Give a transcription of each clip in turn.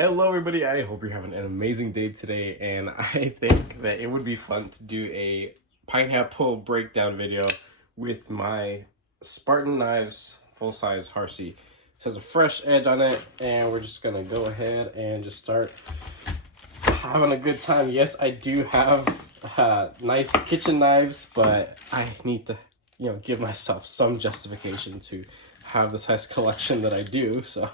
Hello everybody, I hope you're having an amazing day today, and I think that it would be fun to do a pineapple breakdown video with my Spartan knives full-size Harsey. It has a fresh edge on it, and we're just gonna go ahead and just start having a good time. Yes, I do have nice kitchen knives, but I need to, give myself some justification to have this nice collection that I do, so...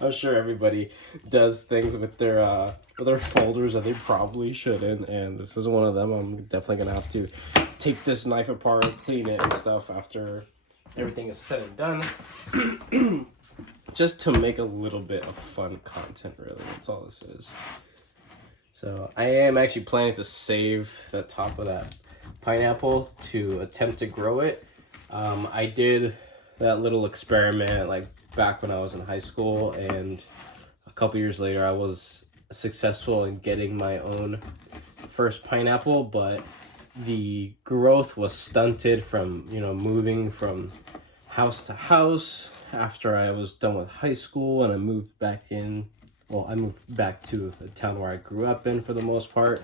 I'm sure everybody does things with their folders that they probably shouldn't, and this is one of them. I'm definitely gonna have to take this knife apart, clean it and stuff after everything is said and done, just to make a little bit of fun content. Really, that's all this is. So I am actually planning to save the top of that pineapple to attempt to grow it. I did that little experiment like back when I was in high school, and a couple years later I was successful in getting my own first pineapple, but the growth was stunted from moving from house to house after I was done with high school, and I moved back to the town where I grew up in for the most part.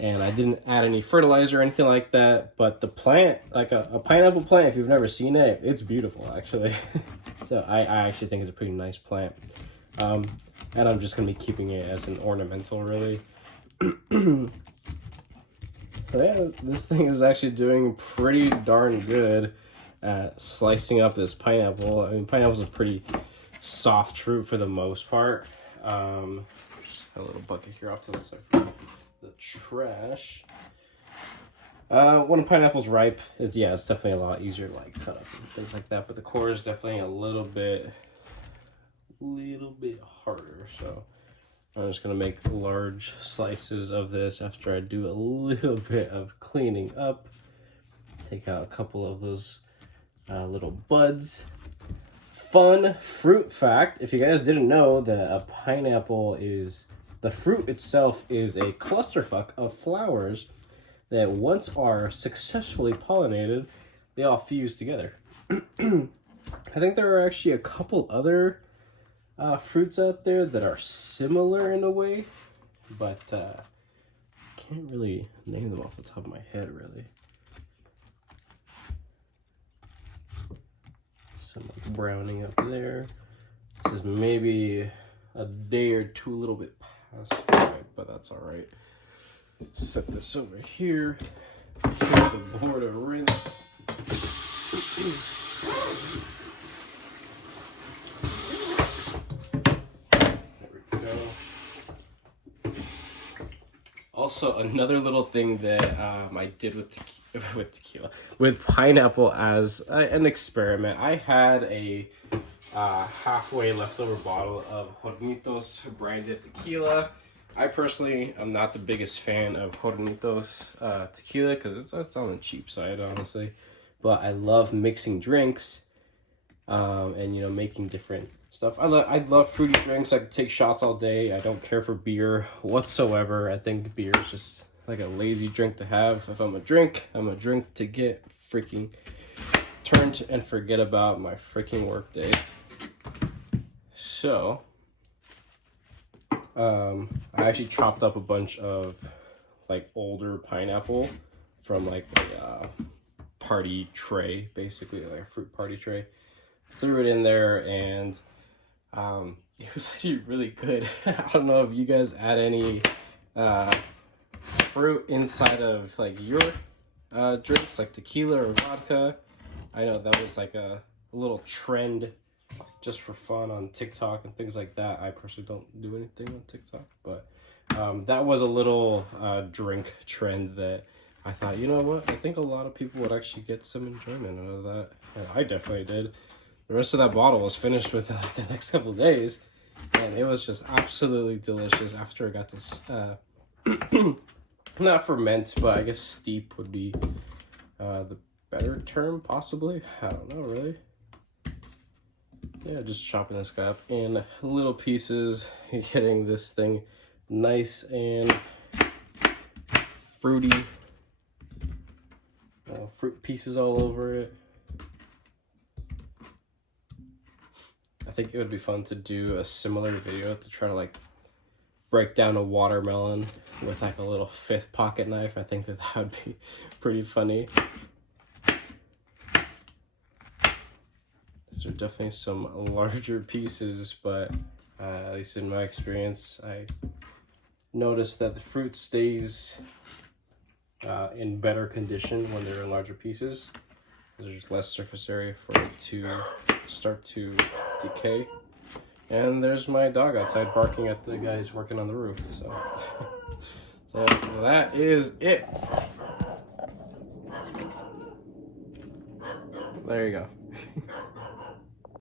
And I didn't add any fertilizer or anything like that, but the plant, like a pineapple plant, if you've never seen it, it's beautiful actually. So I actually think it's a pretty nice plant. And I'm just gonna be keeping it as an ornamental, really. But yeah, this thing is actually doing pretty darn good at slicing up this pineapple. I mean, pineapple's a pretty soft fruit for the most part. Just a little bucket here off to the side. The trash. When a pineapple's ripe, it's definitely a lot easier to like cut up and things like that, but the core is definitely a little bit harder. So I'm just gonna make large slices of this after I do a little bit of cleaning up. Take out a couple of those little buds. Fun fruit fact, if you guys didn't know, that a pineapple is, the fruit itself is a clusterfuck of flowers that once are successfully pollinated, they all fuse together. I think there are actually a couple other fruits out there that are similar in a way, but can't really name them off the top of my head, really. Some browning up there. This is maybe a day or two a little bit past right, but that's all right. Set this over here. Give the board a rinse. There we go. Also, another little thing that I did with pineapple as an experiment. I had a halfway leftover bottle of Hornitos branded tequila. I personally am not the biggest fan of Hornitos tequila because it's on the cheap side, honestly. But I love mixing drinks and making different stuff. I love fruity drinks. I could take shots all day. I don't care for beer whatsoever. I think beer is just like a lazy drink to have. If I'm a drink to get freaking turned and forget about my freaking work day. So I actually chopped up a bunch of like older pineapple from like a party tray, basically like a fruit party tray. Threw it in there, and it was actually really good. I don't know if you guys add any fruit inside of like your drinks, like tequila or vodka. I know that was like a little trend just for fun on TikTok and things like that. I personally don't do anything on TikTok, but that was a little drink trend that I thought, you know what, I think a lot of people would actually get some enjoyment out of that. And I definitely did. The rest of that bottle was finished within the next couple of days, and it was just absolutely delicious after I got this not ferment, but I guess steep would be the better term, possibly. I don't know, really. Yeah, just chopping this guy up in little pieces, getting this thing nice and fruity. Fruit pieces all over it. I think it would be fun to do a similar video to try to like break down a watermelon with like a little 5th pocket knife. I think that would be pretty funny. These are definitely some larger pieces, but at least in my experience, I noticed that the fruit stays in better condition when they're in larger pieces. There's less surface area for it to start to decay. And there's my dog outside barking at the guys working on the roof. So, so that is it. There you go.